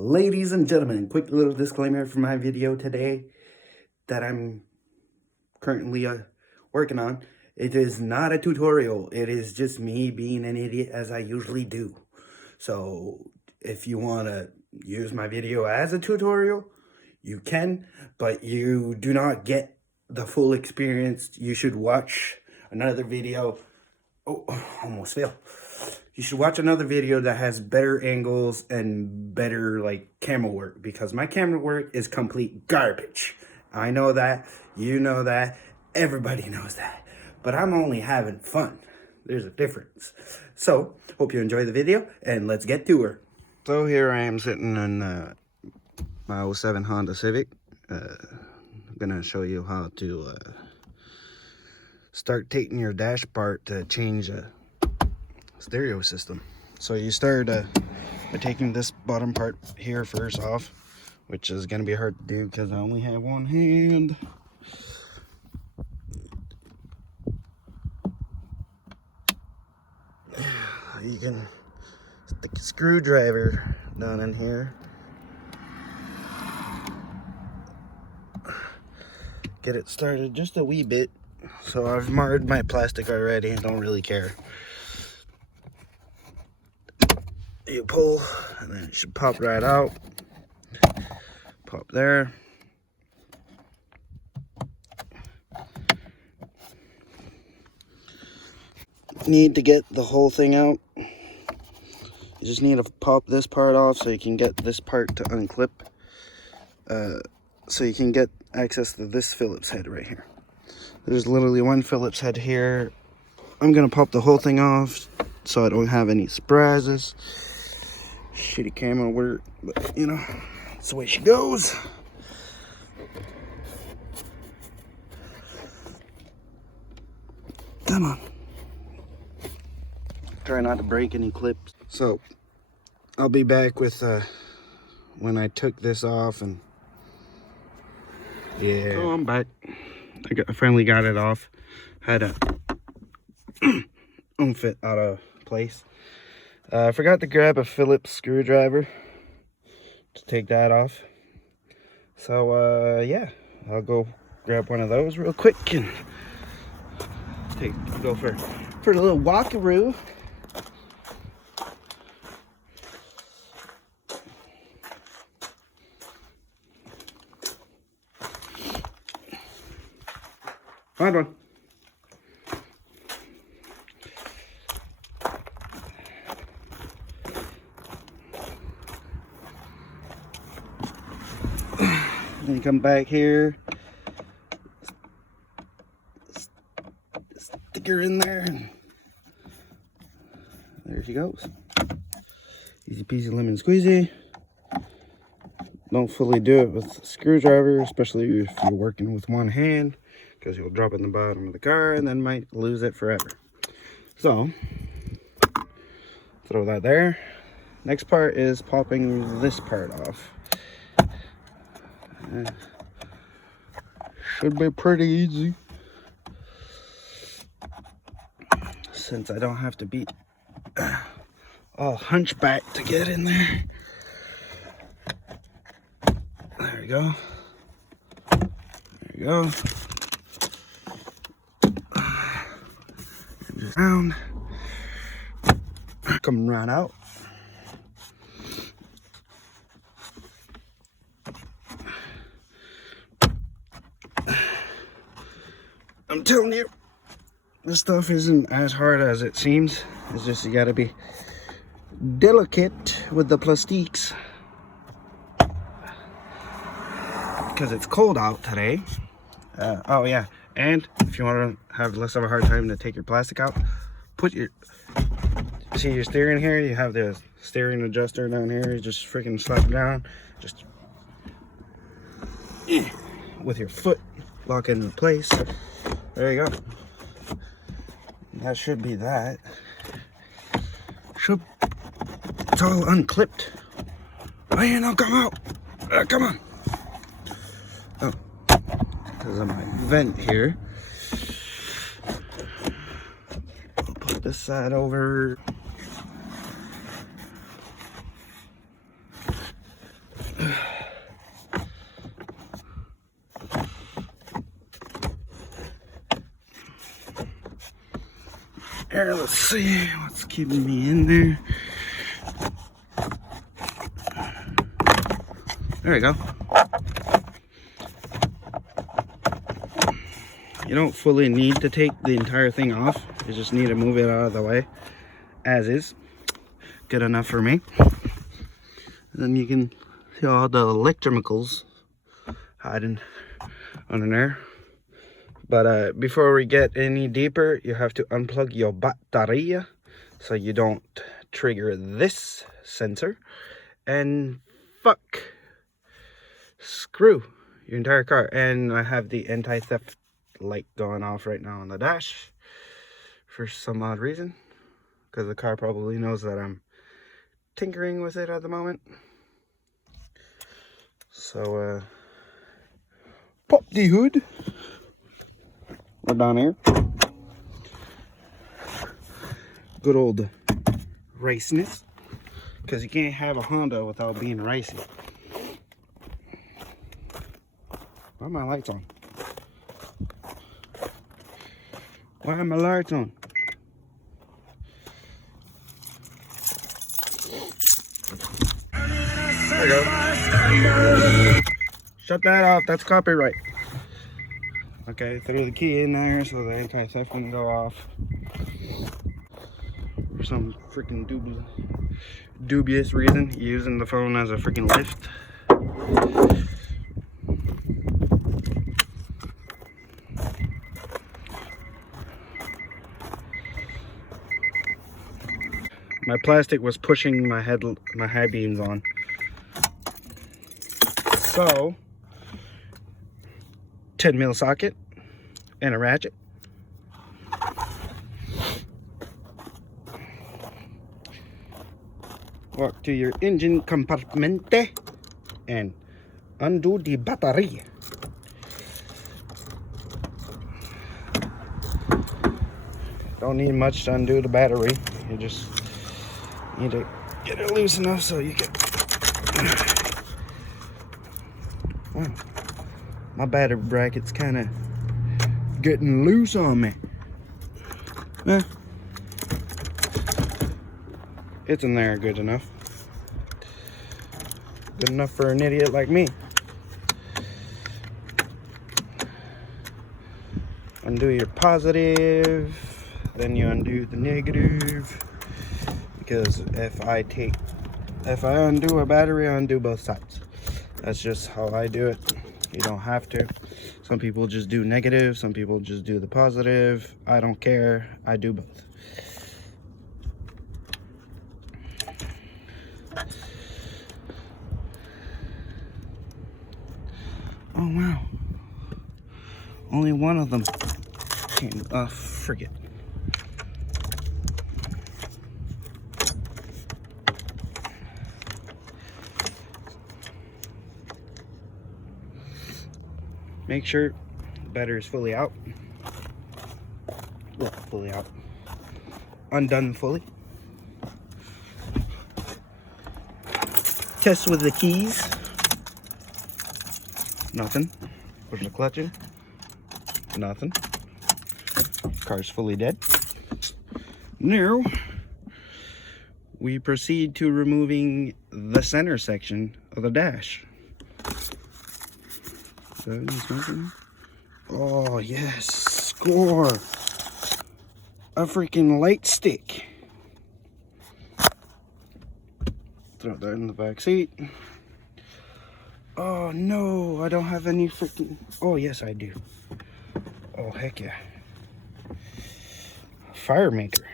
Ladies and gentlemen, quick little disclaimer for my video today that I'm currently working on. It is not a tutorial. It is just me being an idiot as I usually do. So if you want to use my video as a tutorial, you can, but you do not get the full experience. You should watch another video. Oh, almost failed. You should watch another video that has better angles and better camera work, because my camera work is complete garbage. I know that, you know that, everybody knows that, but I'm only having fun. There's a difference. So hope you enjoy the video and let's get to her. So here I am sitting in my 07 Honda Civic. I'm gonna show you how to start taking your dash part to change a stereo system. So you start by taking this bottom part here first off, which is gonna be hard to do because I only have one hand. You can stick a screwdriver down in here, get it started just a wee bit. So I've marred my plastic already and don't really care. You pull and then it should pop right out. Pop there. Need to get the whole thing out. You just need to pop this part off so you can get this part to unclip. So you can get access to this Phillips head right here. There's literally one Phillips head here. I'm gonna pop the whole thing off so I don't have any surprises. Shitty camera work, but you know, that's the way she goes. Come on. Try not to break any clips. So I'll be back with when I took this off, and yeah. So I'm back. I finally got it off. Had a unfit out of place. I forgot to grab a Phillips screwdriver to take that off. So yeah, I'll go grab one of those real quick and go for a little walkaroo. Find one. Then you come back here, stick her in there, and there she goes. Easy peasy lemon squeezy. Don't fully do it with a screwdriver, especially if you're working with one hand, because you'll drop it in the bottom of the car and then might lose it forever. So throw that there. Next part is popping this part off. Should be pretty easy, since I don't have to be all hunchback to get in there. There we go. There you go. And just down. Coming right out. I'm telling you, this stuff isn't as hard as it seems. It's just you gotta be delicate with the plastiques, because it's cold out today. Oh yeah, and if you want to have less of a hard time to take your plastic out, see your steering here, you have the steering adjuster down here. You just freaking slap it down, just with your foot, lock it into place. There you go. That should be that. It's all unclipped. Oh, you know, come out. Come on. Oh, because of my vent here. I'll put this side over. Here, let's see what's keeping me in there. There we go. You don't fully need to take the entire thing off. You just need to move it out of the way as is. Good enough for me. Then you can see all the electromicals hiding under there. But before we get any deeper, you have to unplug your battery so you don't trigger this sensor. And screw your entire car. And I have the anti-theft light going off right now on the dash for some odd reason, because the car probably knows that I'm tinkering with it at the moment. So pop the hood. We're down here. Good old raciness, because you can't have a Honda without being racy. Why are my lights on? Why are my lights on? There you go. Shut that off. That's copyright. Okay, threw the key in there so the anti-theft can go off. For some freaking dubious reason, using the phone as a freaking lift. My plastic was pushing my high beams on. So 10mm socket and a ratchet. Walk to your engine compartment and undo the battery. Don't need much to undo the battery. You just need to get it loose enough so you can. Oh, my battery bracket's kind of getting loose on me. It's in there good enough. Good enough for an idiot like me. Undo your positive, then you undo the negative. Because if I undo a battery, I undo both sides. That's just how I do it. You don't have to. Some people just do negative, some people just do the positive. I don't care. I do both. Oh wow. Only one of them came. Forget. Make sure the battery is fully out. Well, fully out. Undone fully. Test with the keys. Nothing. Push the clutch in. Nothing. Car's fully dead. Now we proceed to removing the center section of the dash. Oh yes, score! A freaking light stick. Throw that in the back seat. Oh no, I don't have any freaking. Oh yes, I do. Oh heck yeah. Fire maker.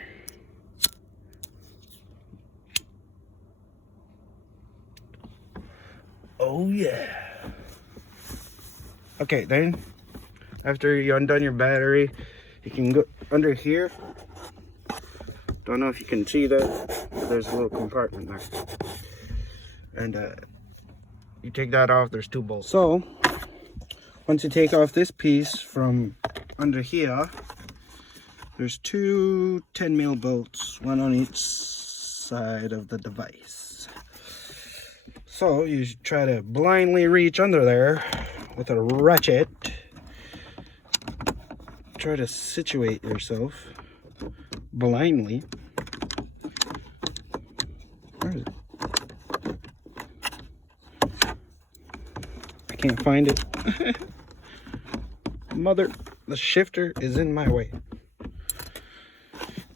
Oh yeah. Okay, then after you undone your battery, you can go under here. Don't know if you can see that. There's a little compartment there. And you take that off, there's 2 bolts. So once you take off this piece from under here, there's 2 10mm bolts, one on each side of the device. So you try to blindly reach under there with a ratchet. Try to situate yourself blindly. Where is it? I can't find it. Mother, the shifter is in my way.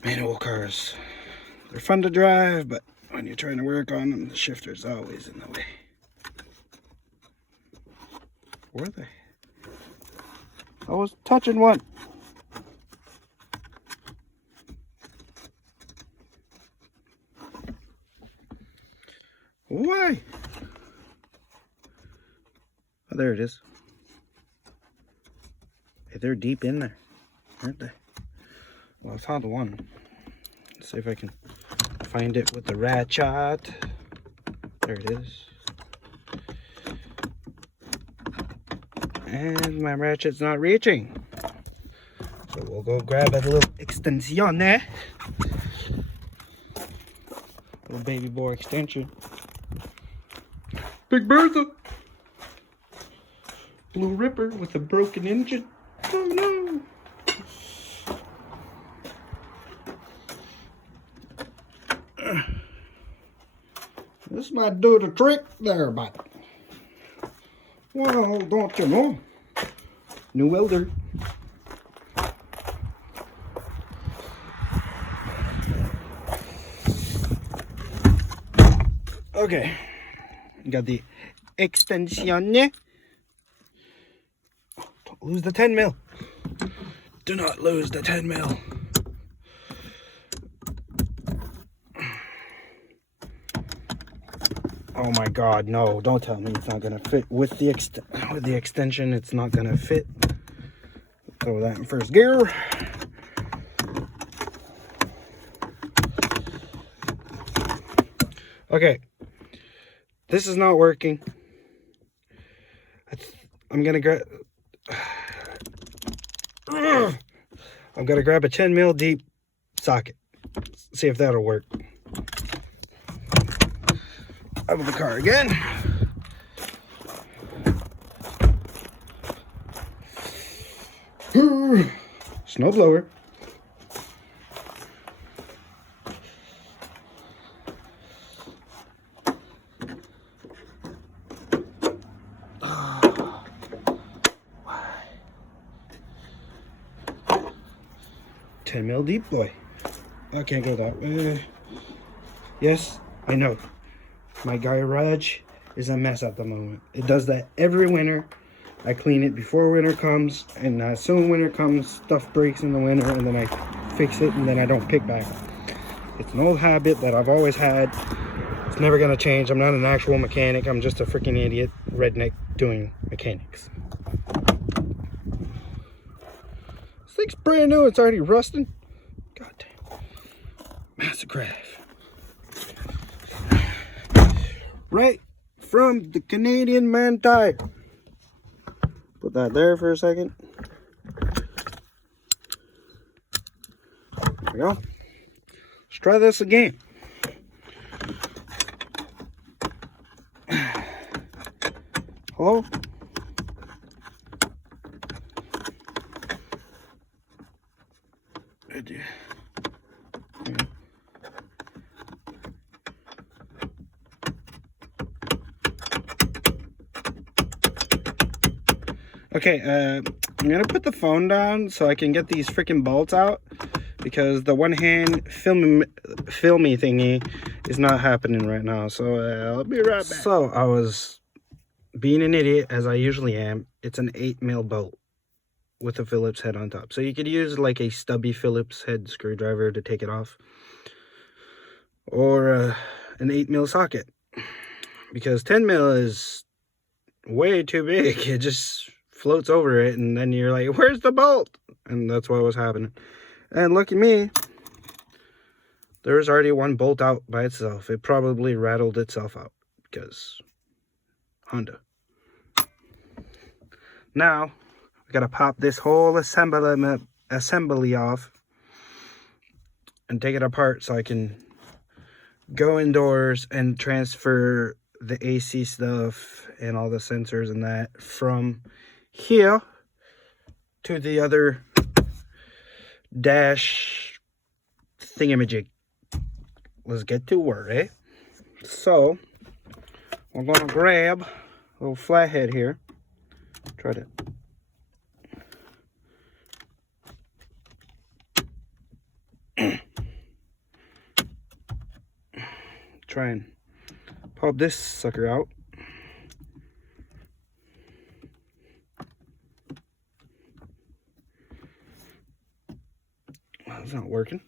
Manual cars, they're fun to drive, but when you're trying to work on them, the shifter's always in the way. Where are they? I was touching one. Why? Oh, there it is. Hey, they're deep in there, aren't they? Well, I found one. Let's see if I can find it with the ratchet. There it is. And my ratchet's not reaching. So we'll go grab a little extension there. Little baby boy extension. Big Bertha! Blue Ripper with a broken engine. Oh no! This might do the trick there, but well, don't you know? New welder. Okay, got the extension. Don't lose the 10 mil. Do not lose the 10 mil. Oh my God, no, don't tell me it's not gonna fit with the extension. It's not gonna fit. Throw that in first gear. Okay, this is not working. I'm gonna grab a 10 mil deep socket. See if that'll work. Out of the car again. Snow blower. Why? 10 mil deep, boy. I can't go that way. Yes, I know. My garage is a mess at the moment. It does that every winter. I clean it before winter comes, and as soon as winter comes, stuff breaks in the winter, and then I fix it, and then I don't pick back up. It's an old habit that I've always had. It's never gonna change. I'm not an actual mechanic. I'm just a freaking idiot redneck doing mechanics. This thing's brand new. It's already rusting. God damn. Massacre. Right from the Canadian Man Tire. Put that there for a second. There we go. Let's try this again. Hello? Okay, I'm gonna put the phone down so I can get these freaking bolts out, because the one hand filmy thingy is not happening right now. So I'll be right back. So I was being an idiot, as I usually am. It's an 8 mil bolt with a Phillips head on top. So you could use like a stubby Phillips head screwdriver to take it off, or an 8 mil socket, because 10 mil is way too big. It just floats over it, and then you're like, where's the bolt? And that's what was happening. And look at me, there was already one bolt out by itself. It probably rattled itself out, because Honda. Now we gotta pop this whole assembly off and take it apart so I can go indoors and transfer the AC stuff and all the sensors and that from here to the other dash thingamajig. Let's get to work, eh? So we're gonna grab a little flathead here. Try to try and pop this sucker out. That's not working.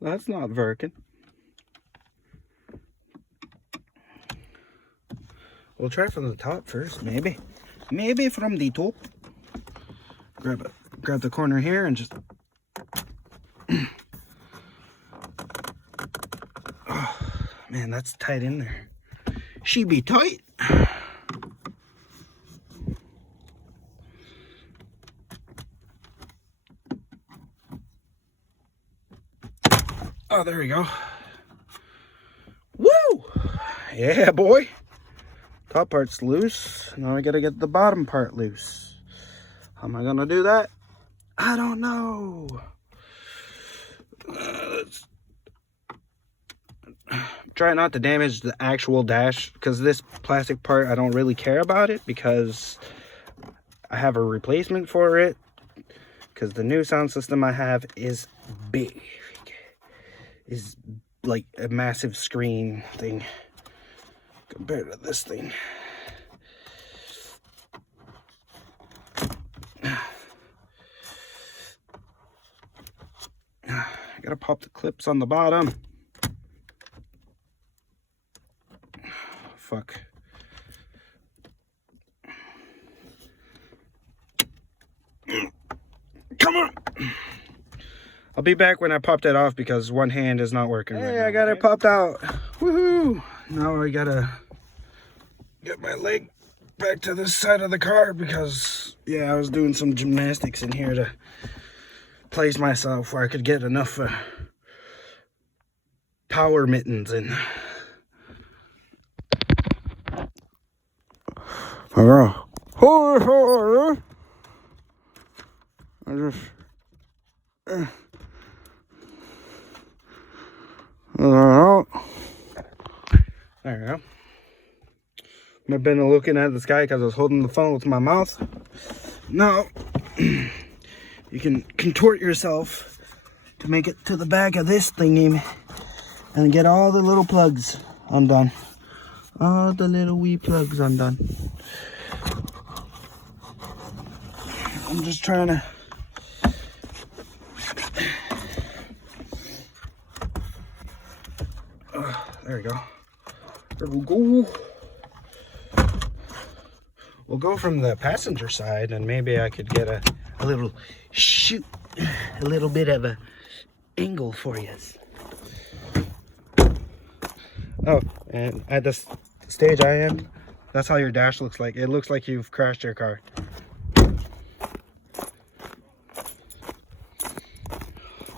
That's not working. We'll try from the top first, maybe. Maybe from the top. Grab the corner here and just... Oh, man, that's tight in there. She be tight. Oh, there we go. Woo! Yeah, boy. Top part's loose. Now I gotta get the bottom part loose. How am I gonna do that? I don't know. Try not to damage the actual dash, because this plastic part, I don't really care about it because I have a replacement for it, because the new sound system I have is big. Is like a massive screen thing compared to this thing. I gotta pop the clips on the bottom. Fuck. Come on. I'll be back when I pop that off because one hand is not working. Hey, right now, I got it popped out. Woohoo! Now I gotta get my leg back to this side of the car because, yeah, I was doing some gymnastics in here to place myself where I could get enough power mittens in. I just... There we go. I've been looking at the sky because I was holding the phone with my mouth. Now, you can contort yourself to make it to the back of this thingy and get all the little plugs undone. All the little wee plugs undone. I'm just trying to... There we go. There we go. We'll go from the passenger side and maybe I could get a little shoot, a little bit of a angle for you. Oh, and at the stage I am, that's how your dash looks like. It looks like you've crashed your car.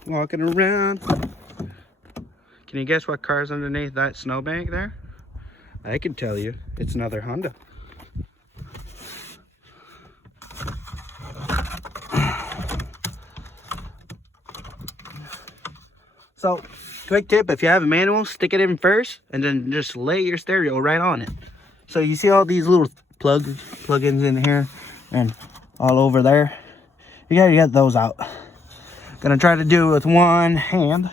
Walking around. Can you guess what car's underneath that snowbank there? I can tell you. It's another Honda. So, quick tip, if you have a manual, stick it in first and then just lay your stereo right on it. So you see all these little plug-ins in here and all over there? You gotta get those out. Gonna try to do it with one hand.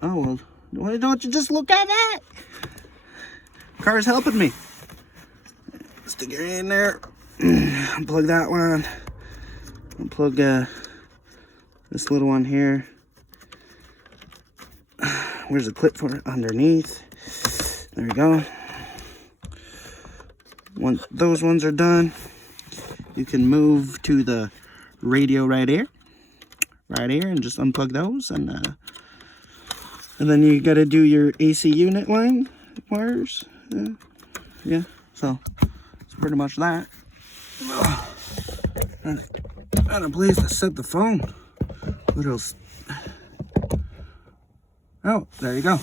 Oh, well, why don't you just look at that? Car's helping me. Stick it in there. Unplug that one. Unplug this little one here. Where's the clip for it? Underneath. There we go. Once those ones are done, you can move to the radio right here. Right here, and just unplug those, and then you got to do your AC unit line wires. Yeah, so it's pretty much that. And a place to set the phone. What else? Oh, there you go.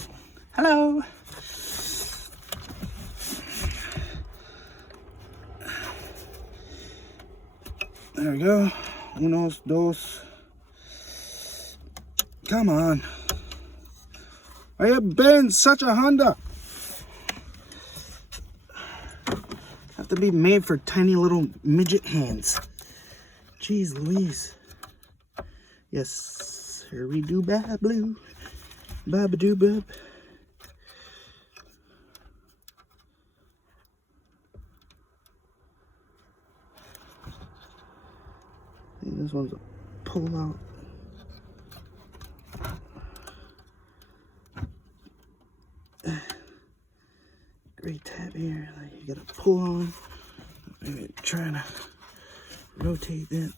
Hello. There we go. Unos, dos. Come on. I have been such a Honda. Have to be made for tiny little midget hands. Jeez Louise. Yes. Here we do bad blue. Babadoo bub. This one's a pull out. Great tab here that you gotta pull on. Maybe trying to rotate it.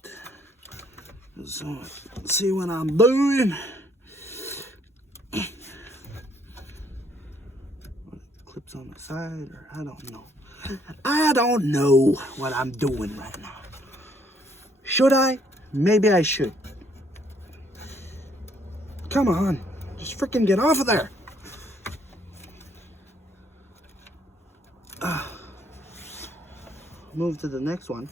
So see what I'm doing. Clips on the side, or I don't know. I don't know what I'm doing right now. Should I? Maybe I should. Come on. Just freaking get off of there. Move to the next one.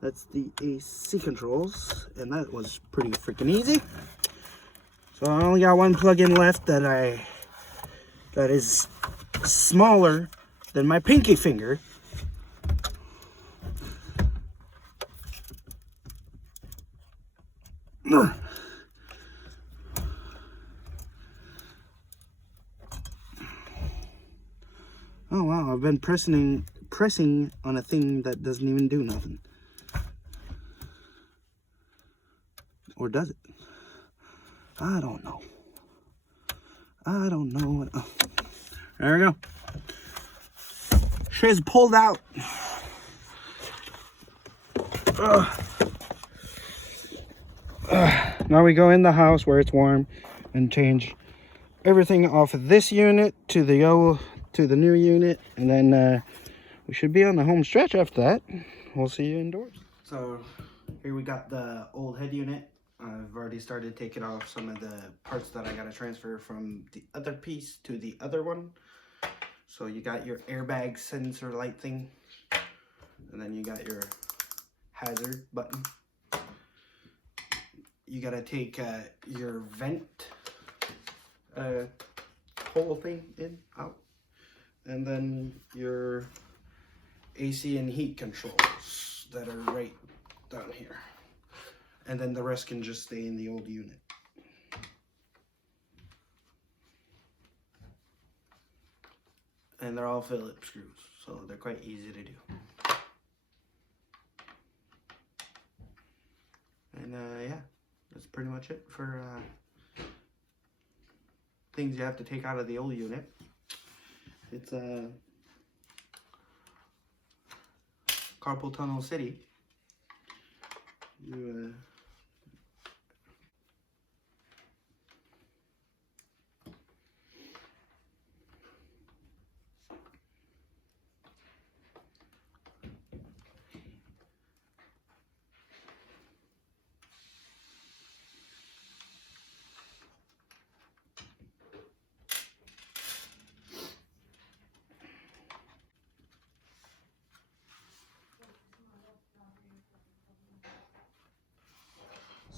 That's the AC controls. And that was pretty freaking easy. So I only got one plug-in left that is smaller than my pinky finger. Oh wow, I've been pressing on a thing that doesn't even do nothing. Or does it? I don't know. I don't know what. Oh. There we go. Shit's pulled out. Now we go in the house where it's warm and change everything off of this unit to the new unit, and then we should be on the home stretch after that. We'll see you indoors. So here we got the old head unit. I've already started taking off some of the parts that I got to transfer from the other piece to the other one. So you got your airbag sensor light thing, and then you got your hazard button. You got to take your vent whole thing out, and then your AC and heat controls that are right down here, and then the rest can just stay in the old unit. And they're all Phillips screws, so they're quite easy to do. And yeah, that's pretty much it for things you have to take out of the old unit. It's carpal tunnel city. You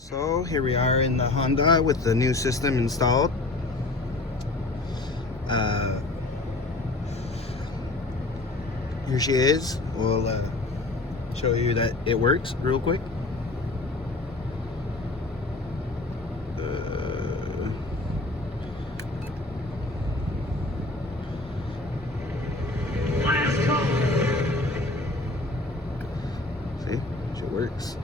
So here we are in the Honda with the new system installed. Here she is. We'll show you that it works real quick. See, she works.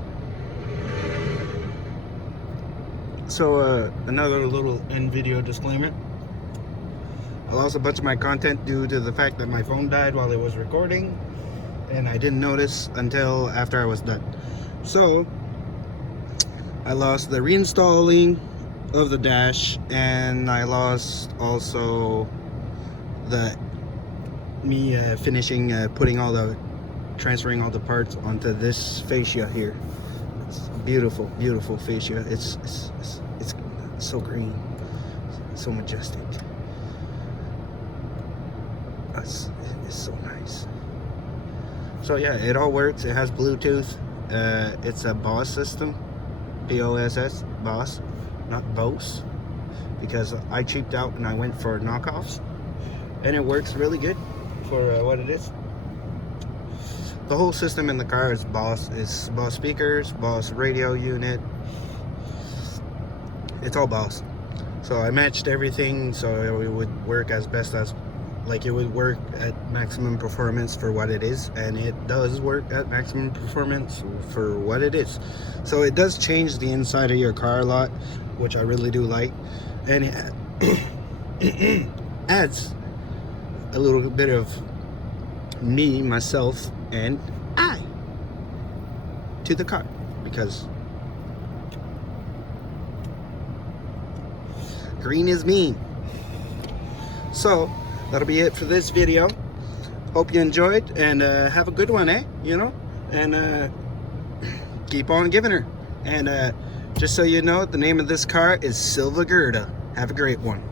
So another little end video disclaimer. I lost a bunch of my content due to the fact that my phone died while it was recording, and I didn't notice until after I was done. So I lost the reinstalling of the dash, and I lost also me finishing transferring all the parts onto this fascia here. It's beautiful, beautiful fascia. It's so green, so majestic. It's so nice. So yeah, it all works. It has Bluetooth. It's a Boss system, Boss, Boss, not Bose, because I cheaped out and I went for knockoffs, and it works really good for what it is. The whole system in the car is Boss. It's Boss speakers, Boss radio unit. It's all Boss. So I matched everything so it would work as best as, like, it would work at maximum performance for what it is, and it does work at maximum performance for what it is. So it does change the inside of your car a lot, which I really do like, and it adds a little bit of me, myself, and I to the car, because green is mean. So that'll be it for this video. Hope you enjoyed, and have a good one, you know, and keep on giving her. And just so you know, the name of this car is Silva Gerda. Have a great one.